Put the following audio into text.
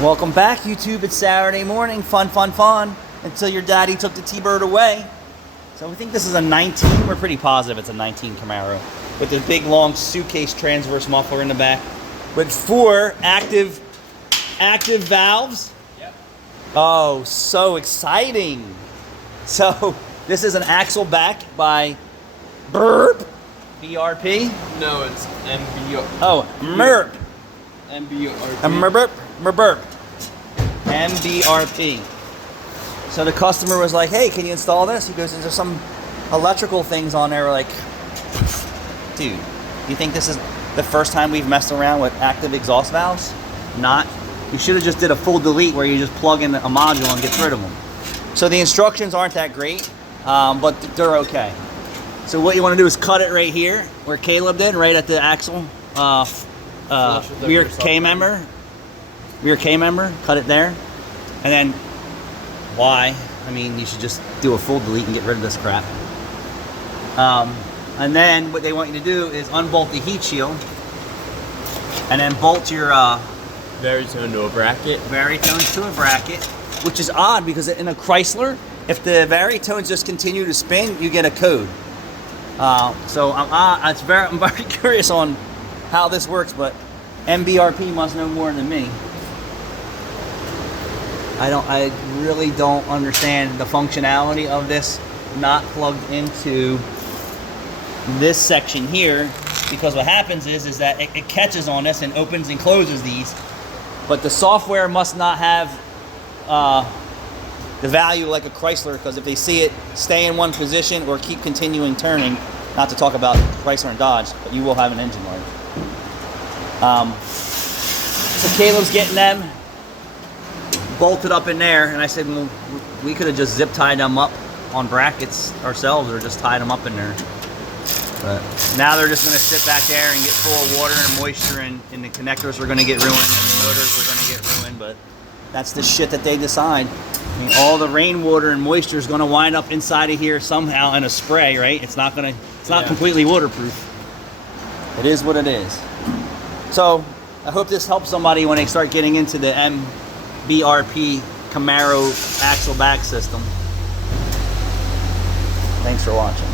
Welcome back, YouTube. It's Saturday morning. Fun, fun, fun. Until your daddy took the T-Bird away. So we think this is a 19. We're pretty positive it's a 19 Camaro. With this big, long suitcase transverse muffler in the back. With 4 active valves. Yep. Oh, so exciting. So this is an axle back by Mbrp. BRP? No, it's MBO. Oh, Mbrp. MBRP. Mbrp. MBRP. So the customer was like, hey, can you install this? He goes, there's some electrical things on there. We're like, dude, you think this is the first time we've messed around with active exhaust valves? Not. You should have just did a full delete where you just plug in a module and get rid of them. So the instructions aren't that great, but they're okay. So what you want to do is cut it right here, where Caleb did, right at the axle, rear K-member, cut it there. And then, why? I mean, you should just do a full delete and get rid of this crap. And then what they want you to do is unbolt the heat shield, and then bolt your Veritone to a bracket. Veritones to a bracket, which is odd because in a Chrysler, if the Veritones just continue to spin, you get a code. So I'm very curious on how this works, but MBRP must know more than me. I really don't understand the functionality of this not plugged into this section here, because what happens is that it catches on this and opens and closes these, but the software must not have the value like a Chrysler, because if they see it stay in one position or keep continuing turning, not to talk about Chrysler and Dodge, but you will have an engine light. So Caleb's getting them bolted up in there, and I said, well, we could have just zip tied them up on brackets ourselves or just tied them up in there. But now they're just going to sit back there and get full of water and moisture, and the connectors are going to get ruined and the motors are going to get ruined, but that's the shit that they decide. I mean, all the rainwater and moisture is going to wind up inside of here somehow in a spray, right? It's not completely waterproof. It is what it is. So I hope this helps somebody when they start getting into the Mbrp Camaro axle back system. Thanks for watching.